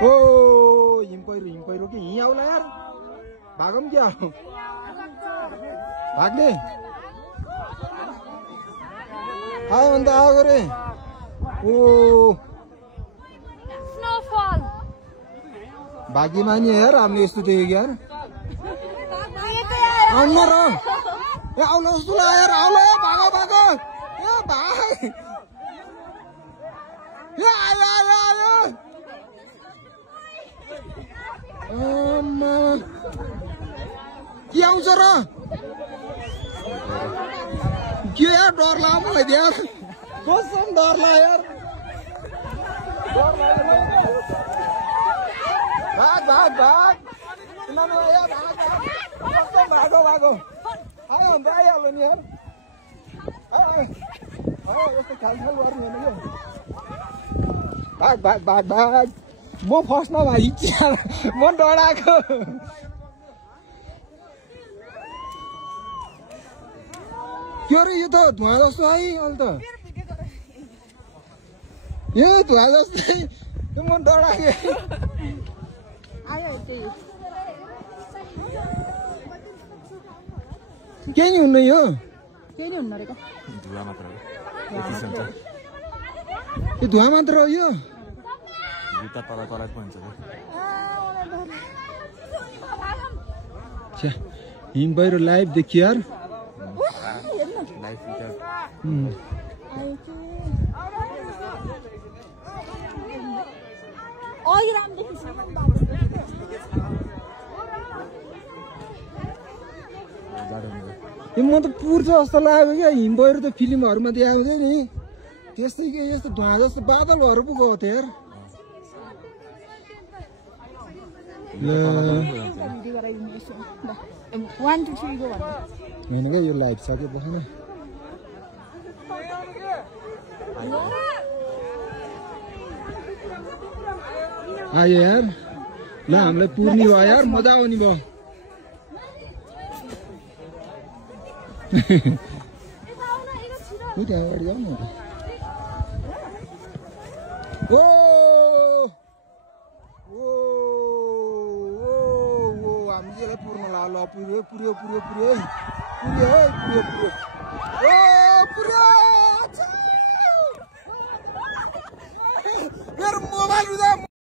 ओ हिम पहिरो कि हिँ आउला यार भागौँ क्या भाग्ने आयो अन्त आएको रे ओ स्नोफॉल भाग्यमानी यार हामीले यस्तो देखेको यार आउनु र ए आउला जस्तो लाग्यो यार आउला भागो भागो ए भाग ए आयो आयो आयो के आउँछ र के यार डर लाग्यो मलाई यार कसम डर लाग्यो यार भाग भाग भाग भागो भागो आयो अन्त आइहाल्यो नि यार यस्तो खालखाल गर्नु होइन क्या भाग भाग भाग भाग म फर्स्टमा भाइ म डराएको के रे यो त धुवा जस्तो है अहिले त यो धुवा जस्तै म डराएको केही नि हुन्न यो केही नि हुन्न रहेछ धुवा मात्र हो यो धुवा मात्र हो यो जुत्ता तल तल भन्छ हिम पहिरो लाइभ देखियो यार म त पुर्छ जस्तो लाग्यो क्या हिम पहिरो त फिल्महरूमा देखाउँथ्यो नि त्यस्तै के यस्तो धुवा जस्तो बादलहरू पो गएको थियो यार होइन क्या यो लाइभ सक्यो बस्न आयो यार ल हामीलाई पुर्ने भयो यार मजा आउने भयो अगाडि जाऊ न ओ हामी पुर्न ल पुर्यो पुर्यो पुर्यो पुर्यो पुर्यो पुर्यो पुर्यो ओ पुर्यो मेरो मोबाइल